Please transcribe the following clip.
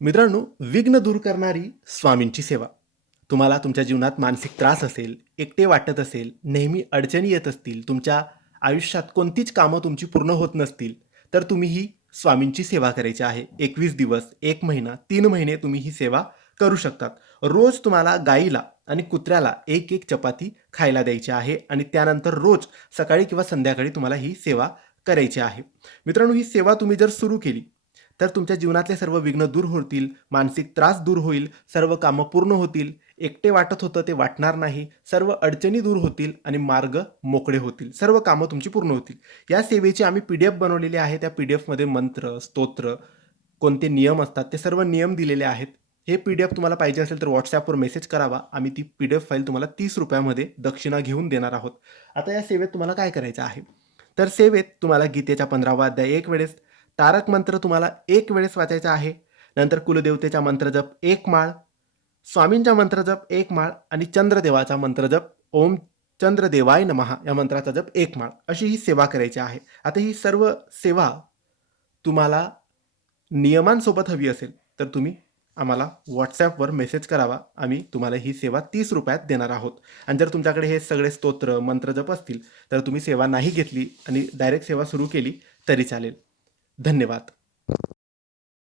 मित्रांनो, विघ्न दूर करणारी स्वामींची सेवा. तुम्हाला तुमच्या जीवनात मानसिक त्रास असेल, एकटे वाटत असेल, नेहमी अडचणी येत असतील, तुमच्या आयुष्यात कोणतीच कामं तुमची पूर्ण होत नसतील, तर तुम्ही ही स्वामींची सेवा करायची आहे. 21 दिवस, 1 महिना, 3 महिने तुम्ही ही सेवा करू शकतात. रोज तुम्हाला गाईला आणि कुत्र्याला 1-1 चपाती खायला द्यायची आहे आणि त्यानंतर रोज सकाळी किंवा संध्याकाळी तुम्हाला ही सेवा करायची आहे. मित्रांनो, ही सेवा तुम्ही जर सुरू केली, तर तुमच्या जीवनातले सर्व विघ्न दूर होतील, मानसिक त्रास दूर होईल, सर्व कामं पूर्ण होतील, एकटे वाटत होतं ते वाटणार नाही, सर्व अडचणी दूर होतील आणि मार्ग मोकळे होतील. सर्व कामं तुमची पूर्ण होतील. या सेवेची आम्ही पी-डी-एफ बनवलेली आहे. त्या पी-डी-एफमध्ये मंत्र, स्तोत्र, कोणते नियम असतात ते सर्व नियम दिलेले आहेत. हे पी-डी-एफ तुम्हाला पाहिजे असेल तर WhatsAppवर मेसेज करावा. आम्ही ती पी-डी-एफ फाईल तुम्हाला ₹30 दक्षिणा घेऊन देणार आहोत. आता या सेवेत तुम्हाला काय करायचं आहे? तर सेवेत तुम्हाला गीतेचा 15वा अध्याय 1 वेळेस, तारक मंत्र तुम्हाला 1 वेळेस वाचायचा आहे. नंतर कुलदेवतेचा मंत्रजप 1 माळ, स्वामींचा मंत्रजप 1 माळ आणि चंद्रदेवाचा मंत्रजप ओम चंद्रदेवाय नमः या मंत्राचा जप 1 माळ अशी ही सेवा करायची आहे. आता ही सर्व सेवा तुम्हाला नियमांसोबत हवी असेल तर तुम्ही आम्हाला WhatsAppवर मेसेज करावा. आम्ही तुम्हाला ही सेवा ₹30 देणार आहोत. आणि जर तुमच्याकडे हे सगळे स्तोत्र, मंत्रजप असतील तर तुम्ही सेवा नाही घेतली आणि डायरेक्ट सेवा सुरू केली तरी चालेल. धन्यवाद.